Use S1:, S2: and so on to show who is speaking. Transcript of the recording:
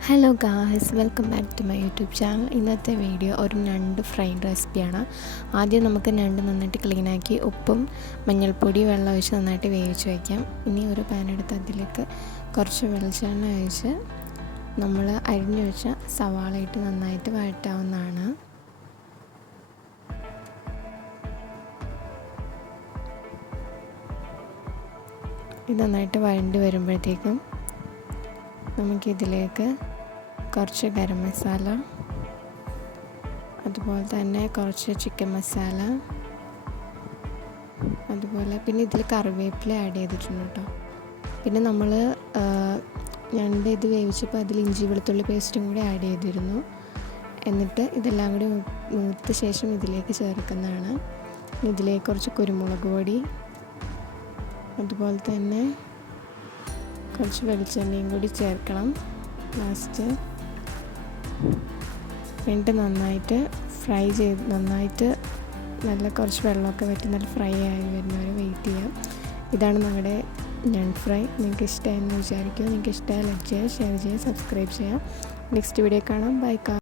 S1: Hello guys welcome back to my YouTube channel ഇന്നത്തെ video ഒരു ഞണ്ട് ഫ്രൈഡ് റെസിപ്പിയാണ് ആദ്യം നമുക്ക് ഞണ്ട് നന്നായിട്ട് ക്ലീനാക്കി ഉപ്പും മഞ്ഞൾപ്പൊടി വെള്ളം ഒഴിച്ച് നന്നായിട്ട് വേവിച്ച് വയ്ക്കാം ഇനി ഒരു പാൻ എടുത്ത് അതിലേക്ക് കുറച്ച് വെളിച്ചെണ്ണ ഒഴിച്ച് നമ്മൾ അരിഞ്ഞു വെച്ച സവാള ഇട്ട് നന്നായിട്ട് വഴറ്റാവുന്നതാണ്. ഇത് നന്നായിട്ട് വഴണ്ടി വരുമ്പോഴത്തേക്കും നമുക്കിതിലേക്ക് കുറച്ച് ഗരം മസാല അതുപോലെ തന്നെ കുറച്ച് ചിക്കൻ മസാല അതുപോലെ പിന്നെ ഇതിൽ കറിവേപ്പില ആഡ് ചെയ്തിട്ടുണ്ട് കേട്ടോ പിന്നെ നമ്മൾ ഞണ്ട് ഇത് വേവിച്ചപ്പോൾ അതിൽ ഇഞ്ചി വെളുത്തുള്ളി പേസ്റ്റും കൂടി ആഡ് ചെയ്തിരുന്നു. എന്നിട്ട് ഇതെല്ലാം കൂടി മൂത്ത ശേഷം ഇതിലേക്ക് ചേർക്കുന്നതാണ്. ഇതിലേക്ക് കുറച്ച് കുരുമുളക് പൊടി അതുപോലെ തന്നെ കുറച്ച് വെളിച്ചെണ്ണയും കൂടി ചേർക്കണം. ലാസ്റ്റ് എന്നിട്ട് നന്നായിട്ട് ഫ്രൈ ചെയ്ത് നന്നായിട്ട് നല്ല കുറച്ച് വെള്ളമൊക്കെ വറ്റി നല്ല ഫ്രൈ ആയി വരുന്നവരെ വെയിറ്റ് ചെയ്യാം. ഇതാണ് നമ്മുടെ ഞണ്ട് ഫ്രൈ നിങ്ങൾക്ക് ഇഷ്ടമായെന്ന് വിചാരിക്കും നിങ്ങൾക്ക് ഇഷ്ടമായ ലൈക്ക് ചെയ്യുക ഷെയർ ചെയ്യുക സബ്സ്ക്രൈബ് ചെയ്യാം. നെക്സ്റ്റ് വീഡിയോ കാണാം. ബൈ കാ